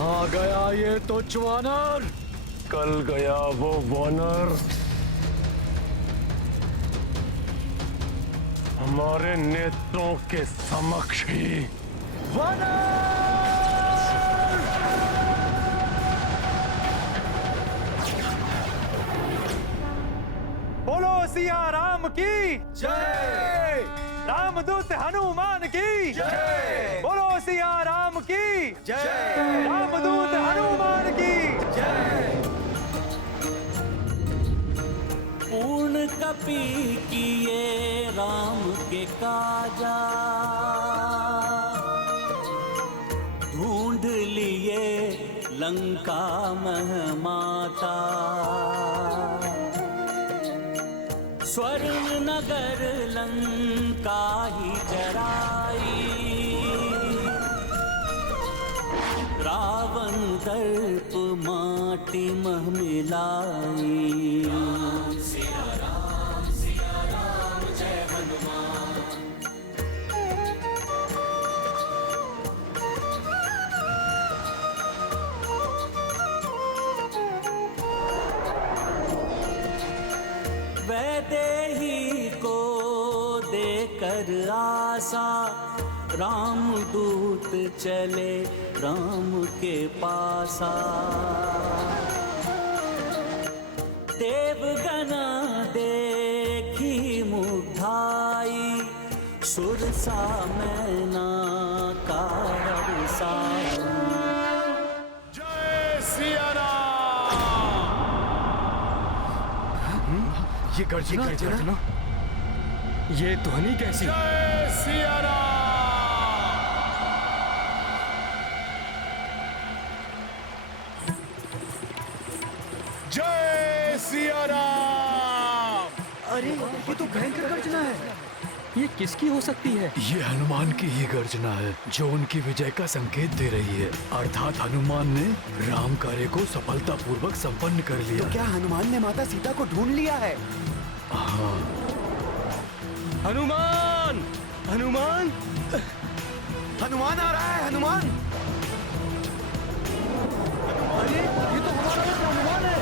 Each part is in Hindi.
कहाँ गया ये तुच्छ वानर? कल गया वो वानर हमारे नेत्रों के समक्ष ही। बोलो सिया राम की जय। रामदूत हनुमान की जय। बोलो सिया राम की जय। रामदूत हनुमान की जय। पूर्ण कपि किए राम के काजा, ढूंढ लिए लंका महमाता। स्वर्ण नगर लंका ही जराई, रावण दर्प माटी मह मिलाई। सिया राम जय हनुमान। वैदेही को देकर आशा, रामदूत चले राम के पासा। देवगना देखी मुग्धाई, सुरसा मैना का हर्षा। जय सिया राम। ये गर्जना, ये ध्वनि कैसी? जय सिया राम। जय सिया राम। अरे ये तो भयंकर गर्जना है। ये किसकी हो सकती है? ये हनुमान की ही गर्जना है जो उनकी विजय का संकेत दे रही है। अर्थात हनुमान ने राम कार्य को सफलतापूर्वक संपन्न कर लिया। तो क्या हनुमान ने माता सीता को ढूंढ लिया है? हाँ। हनुमान, हनुमान, हनुमान आ रहा है। हनुमान, अरे ये तो हमारा मित्र हनुमान है।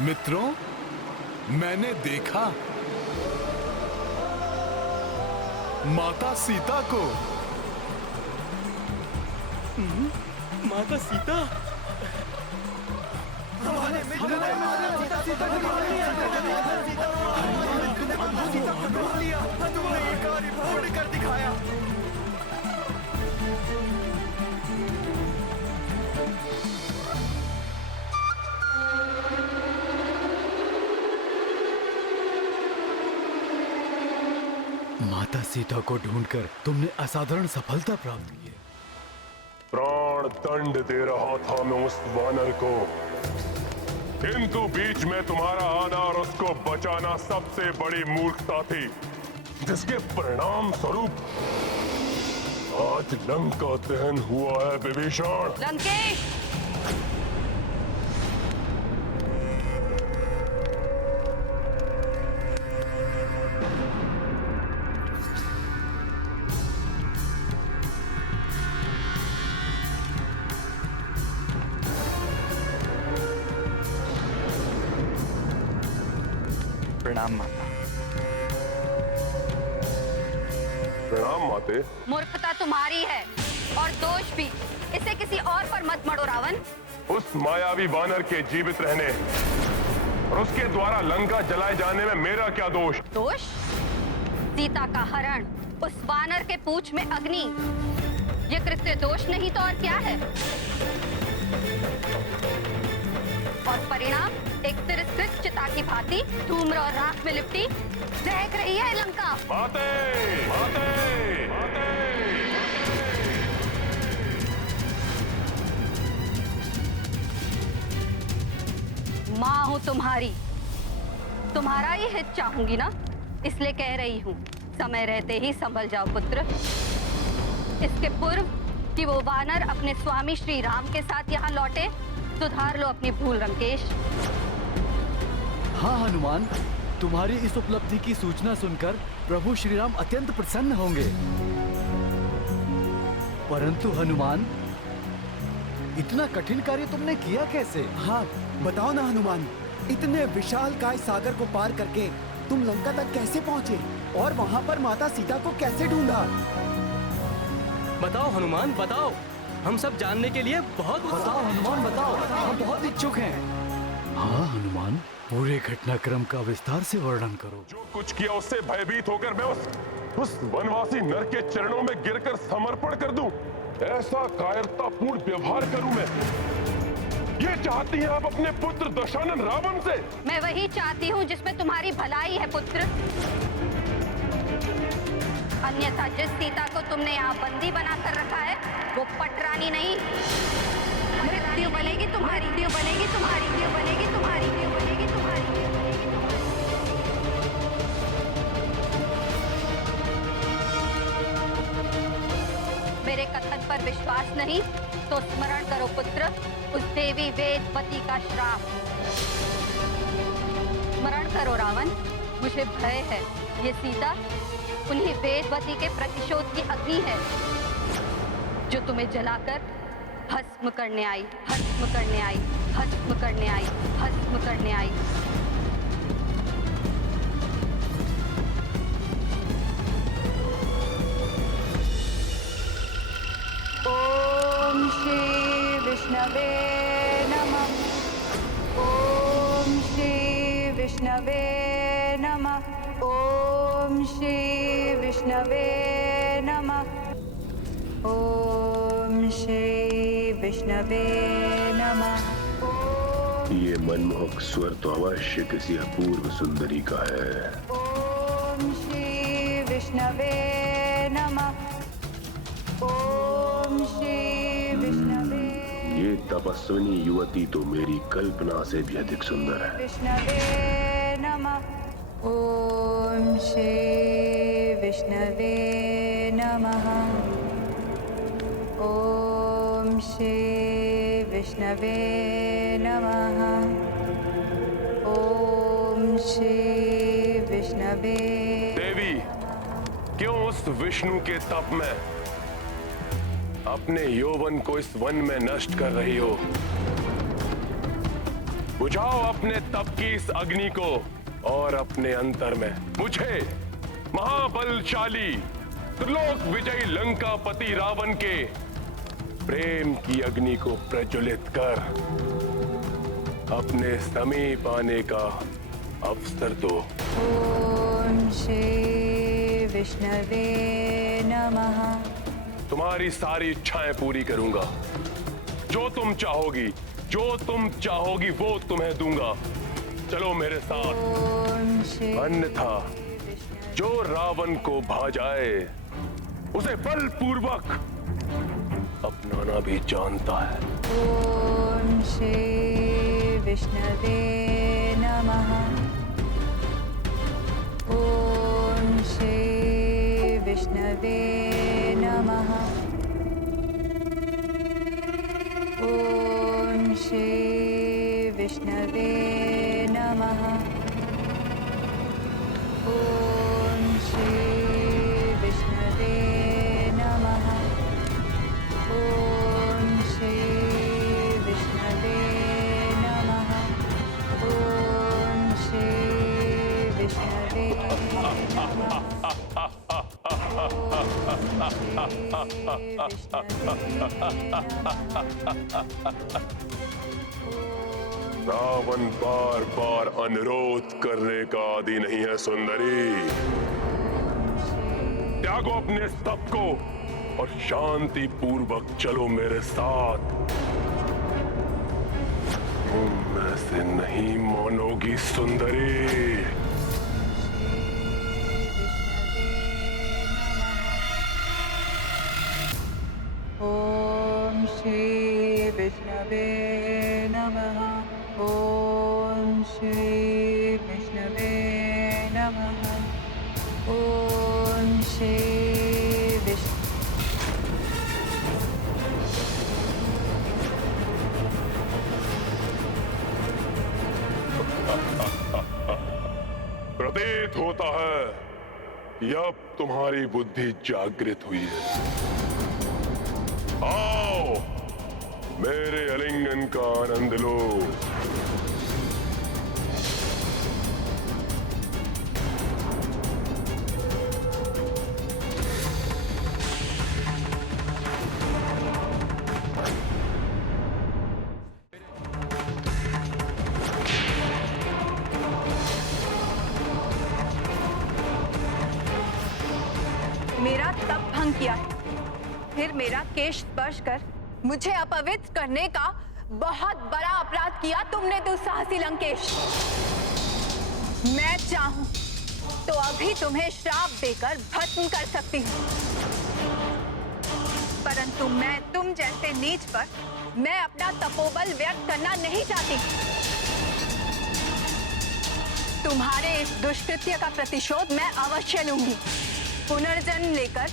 मित्रों, मैंने देखा माता सीता को। माता सीता? हमारे मित्र ने माता सीता को ढूंढ लिया। माता सीता को ढूंढ लिया। तुमने ये कार्य पूर्ण कर दिखाया। माता सीता को ढूंढकर तुमने असाधारण सफलता प्राप्त की है। प्राण दंड दे रहा था मैं उस वानर को, किंतु बीच में तुम्हारा आना और उसको बचाना सबसे बड़ी मूर्खता थी, जिसके परिणाम स्वरूप आज लंका दहन हुआ है। विभीषण, लंकेश, प्रणाम माता। प्रणाम माते। मूर्खता तुम्हारी है और दोष भी। इसे किसी और पर मत मढ़ो रावण। उस मायावी वानर के जीवित रहने और उसके द्वारा लंका जलाए जाने में मेरा क्या दोष? दोष? सीता का हरण, उस वानर के पूंछ में अग्नि, ये कृत्य दोष नहीं तो और क्या है? और परिणाम एक तिरस्कृत चिता की भांति धूम्र और राख में लिपटी दहक रही है लंका। माते, माते, माते। माँ हूँ तुम्हारी, तुम्हारा ही हित चाहूंगी ना, इसलिए कह रही हूँ समय रहते ही संभल जाओ पुत्र। इसके पूर्व कि वो वानर अपने स्वामी श्री राम के साथ यहाँ लौटे, सुधार लो अपनी भूल रंकेश। हाँ हनुमान, तुम्हारी इस उपलब्धि की सूचना सुनकर प्रभु श्री राम अत्यंत प्रसन्न होंगे। परंतु हनुमान, इतना कठिन कार्य तुमने किया कैसे? हाँ बताओ ना हनुमान, इतने विशाल काय सागर को पार करके तुम लंका तक कैसे पहुँचे और वहाँ पर माता सीता को कैसे ढूंढा? बताओ हनुमान बताओ, हम सब जानने के लिए बहुत बताओ हनुमान बताओ, हम बहुत इच्छुक हैं। हाँ हनुमान, पूरे घटनाक्रम का विस्तार से वर्णन करो। जो कुछ किया उससे भयभीत होकर मैं उस वनवासी नर के चरणों में गिरकर समर्पण कर दूं, ऐसा कायरतापूर्ण व्यवहार करूं मैं? ये चाहती हैं आप अपने पुत्र दशानन रावण से? मैं वही चाहती हूँ जिसमें तुम्हारी भलाई है पुत्र। अन्यथा जिस सीता को तुमने यहाँ बंदी बनाकर रखा है वो पटरानी नहीं, मृत्यु बनेगी तुम्हारी, मृत्यु बनेगी तुम्हारी, मृत्यु बनेगी तुम्हारी, मृत्यु बनेगी तुम्हारी, मृत्यु बनेगी तुम्हारी। मेरे कथन पर विश्वास नहीं तो स्मरण करो पुत्र उस देवी वेदवती का श्राप। स्मरण करो रावण, मुझे भय है ये सीता उन्हीं वेदवती के प्रतिशोध की अग्नि है जो तुम्हें जलाकर भस्म करने आई, भस्म करने आई, भस्म करने आई, भस्म करने आई। ओम श्री विष्णवे नमः। ओम श्री विष्णवे नमः। ओम श्री विष्णवे नमः। ओम श्री विष्णवे नमः। ये मनमोहक स्वर तो अवश्य किसी अपूर्व सुंदरी का है। ओम श्री विष्णवे नमः। ओम श्री विष्णवे। ये तपस्विनी युवती तो मेरी कल्पना से भी अधिक सुंदर है। विष्णवे नमः। ओम श्री विष्णवे नमः। ओम श्री विष्णवे नमः। ओम श्री विष्णवे। देवी, क्यों उस विष्णु के तप में अपने यौवन को इस वन में नष्ट कर रही हो? बुझाओ अपने तप की इस अग्नि को और अपने अंतर में मुझे महाबलशाली त्रिलोक विजयी लंकापति रावण के प्रेम की अग्नि को प्रज्वलित कर अपने समीप आने का अवसर दो। ओम श्री विष्णवे नमः। तुम्हारी सारी इच्छाएं पूरी करूंगा। जो तुम चाहोगी, जो तुम चाहोगी वो तुम्हें दूंगा। चलो मेरे साथ, ओम श्री अन्यथा जो रावण को भा जाए उसे बलपूर्वक अपनाना भी जानता है। ओम श्री विष्णवे नमः। ओम श्री विष्णवे नमः। ओम श्री विष्णवे नमः। ओम श्री विष्णवे नमः। ओम श्री विष्णवे नमः। ओम श्री विष्णवे नमः। रावण बार बार अनुरोध करने का आदि नहीं है सुंदरी। त्यागो अपने स्तप को और शांति पूर्वक चलो मेरे साथ। तुम ऐसे नहीं मानोगी सुंदरी। ओम श्री विष्णवे नमः। ओम विष्णवे नमः। ओम श्री विष्णु प्रतीत होता है कि अब तुम्हारी बुद्धि जागृत हुई है। आओ, मेरे आलिंगन का आनंद लो। मेरा तप भंग किया, फिर मेरा केश स्पर्श कर मुझे अपवित्र करने का बहुत बड़ा अपराध किया तुमने दुस्साहसी लंकेश। मैं चाहूं तो अभी तुम्हें श्राप देकर भस्म कर सकती हूं, परंतु मैं तुम जैसे नीच पर मैं अपना तपोबल व्यक्त करना नहीं चाहती। तुम्हारे इस दुष्कृत्य का प्रतिशोध मैं अवश्य लूंगी। पुनर्जन्म लेकर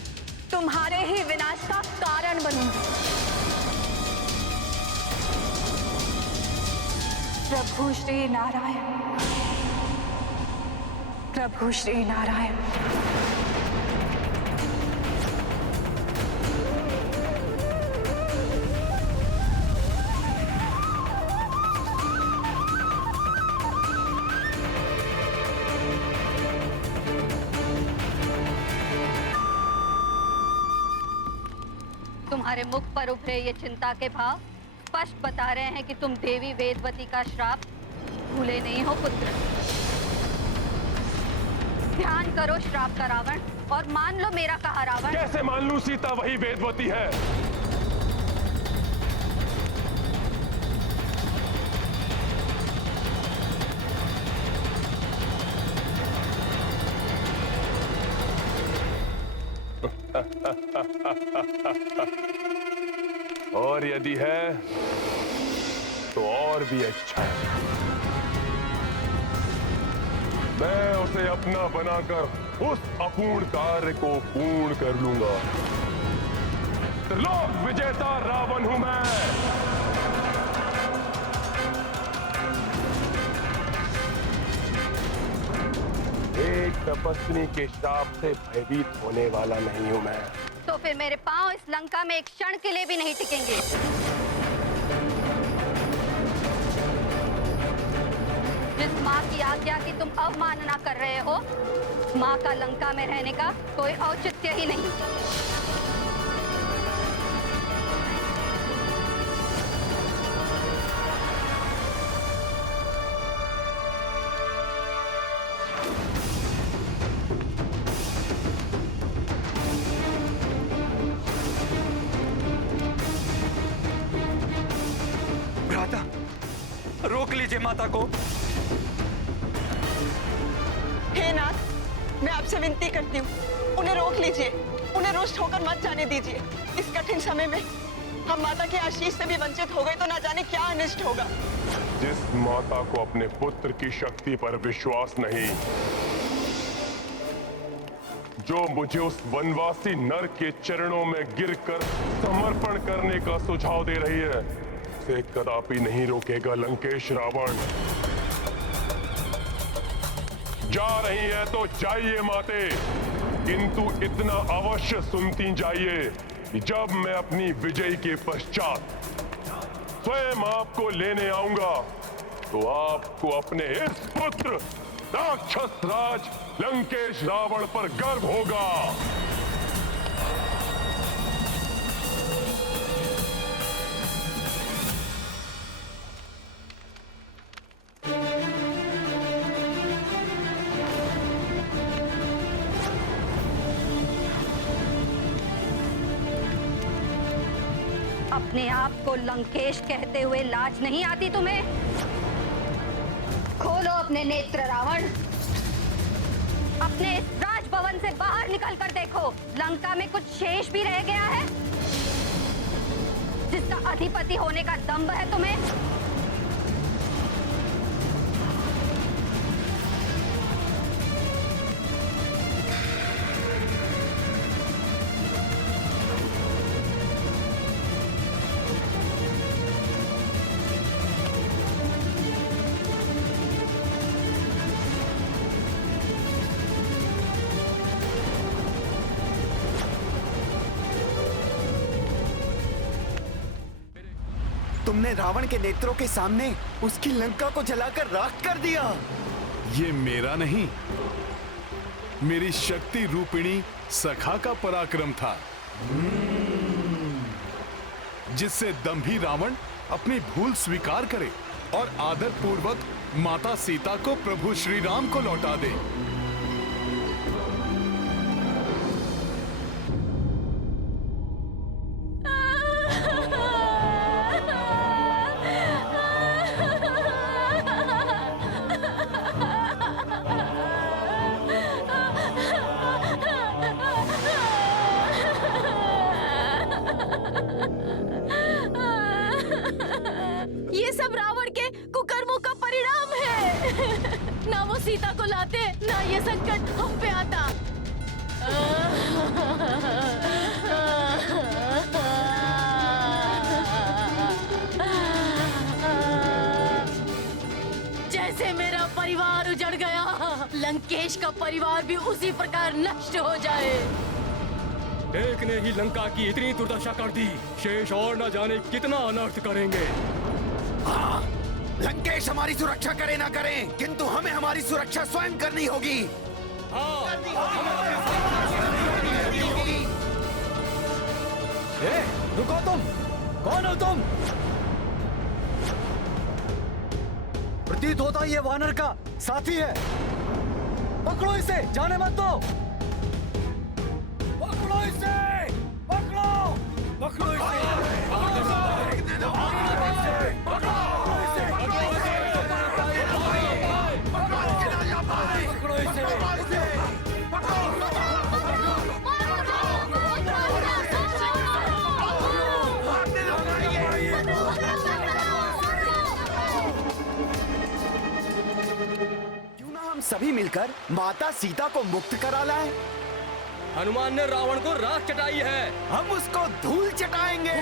तुम्हारे ही विनाश का कारण बनूंगी। प्रभु श्री नारायण, प्रभु श्री नारायण। तुम्हारे मुख पर उभरे ये चिंता के भाव स्पष्ट बता रहे हैं कि तुम देवी वेदवती का श्राप भूले नहीं हो पुत्र। ध्यान करो श्राप का रावण और मान लो मेरा कहा रावण। कैसे मान लूं? सीता वही वेदवती है। और यदि है तो और भी अच्छा है। मैं उसे अपना बनाकर उस अपूर्ण कार्य को पूर्ण कर लूंगा। त्रिलोक विजेता रावण हूं मैं। एक तपस्वी के श्राप से भयभीत होने वाला नहीं हूं मैं। तो फिर मेरे पांव इस लंका में एक क्षण के लिए भी नहीं टिकेंगे। जिस माँ की आज्ञा की तुम अवमानना कर रहे हो, माँ का लंका में रहने का कोई औचित्य ही नहीं। रोक लीजिए माता को। हे नाथ, मैं आपसे विनती करती हूँ, उन्हें रोक लीजिए, उन्हें रुष्ट होकर मत जाने दीजिए। इस कठिन समय में हम माता के आशीष से भी वंचित हो गए तो ना जाने क्या अनिष्ट होगा। जिस माता को अपने पुत्र की शक्ति पर विश्वास नहीं, जो मुझे उस वनवासी नर के चरणों में गिरकर समर्पण करने का सुझाव दे रही है, उसे कदापि नहीं रोकेगा लंकेश रावण। जा रही है तो जाइए माते, किंतु इतना अवश्य सुनती जाइए कि जब मैं अपनी विजय के पश्चात स्वयं आपको लेने आऊंगा तो आपको अपने इस पुत्र राक्षस राज लंकेश रावण पर गर्व होगा। अपने आप को लंकेश कहते हुए लाज नहीं आती तुम्हें? खोलो अपने नेत्र रावण, अपने इस राजभवन से बाहर निकल कर देखो, लंका में कुछ शेष भी रह गया है जिसका अधिपति होने का दंभ है तुम्हें? तुमने रावण के नेत्रों के सामने उसकी लंका को जलाकर राख कर दिया। ये मेरा नहीं, मेरी शक्ति रूपिणी सखा का पराक्रम था, जिससे दंभी रावण अपनी भूल स्वीकार करे और आदर पूर्वक माता सीता को प्रभु श्री राम को लौटा दे। ये सब रावण के कुकर्मों का परिणाम है। ना वो सीता को लाते, ना ये संकट हम पे आता। जैसे मेरा परिवार उजड़ गया, लंकेश का परिवार भी उसी प्रकार नष्ट हो जाए। एक ने ही लंका की इतनी दुर्दशा कर दी, शेष और न जाने कितना अनर्थ करेंगे। हाँ, लंकेश हमारी सुरक्षा करे ना करे, किंतु हमें हमारी सुरक्षा स्वयं करनी होगी। रुको तुम, कौन हो तुम? प्रतीत होता ये वानर का साथी है। पकड़ो इसे, जाने मत दो। पकड़ो इसे, पकड़ो, पकड़ो इसे। क्यों ना हम सभी मिलकर माता सीता को मुक्त करा लाएं? हनुमान ने रावण को राख चटाई है, हम उसको धूल चटाएंगे।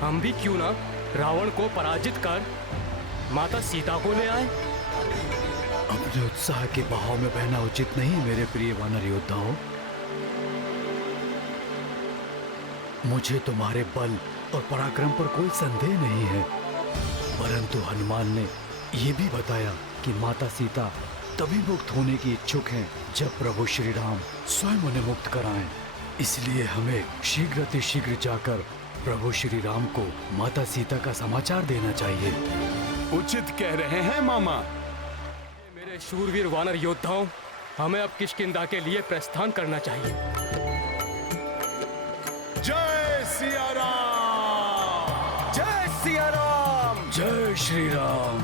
हम भी क्यों ना रावण को पराजित कर माता सीता को ले आए। अपने उत्साह के बहाव में बहना उचित नहीं मेरे प्रिय वानर योद्धाओं। मुझे तुम्हारे बल और पराक्रम पर कोई संदेह नहीं है, परंतु हनुमान ने यह भी बताया कि माता सीता तभी मुक्त होने की इच्छुक हैं जब प्रभु श्री राम स्वयं उन्हें मुक्त कराएं। इसलिए हमें शीघ्र अतिशीघ्र जाकर प्रभु श्री राम को माता सीता का समाचार देना चाहिए। उचित कह रहे हैं मामा। मेरे शूरवीर वानर योद्धाओं, हमें अब किष्किंधा के लिए प्रस्थान करना चाहिए। जय सिया राम, जय सिया राम, जय श्री राम,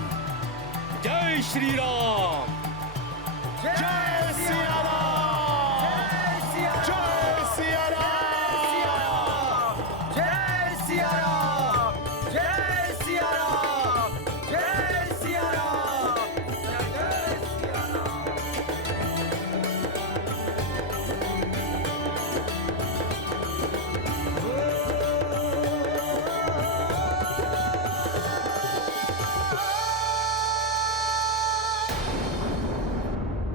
जय श्री राम, जय सिया राम, जय सिया राम, जय सिया राम, जय सिया राम, जय सिया राम, जय सिया राम।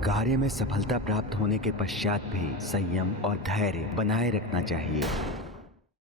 कार्य में सफलता प्राप्त होने के पश्चात भी संयम और धैर्य बनाए रखना चाहिए।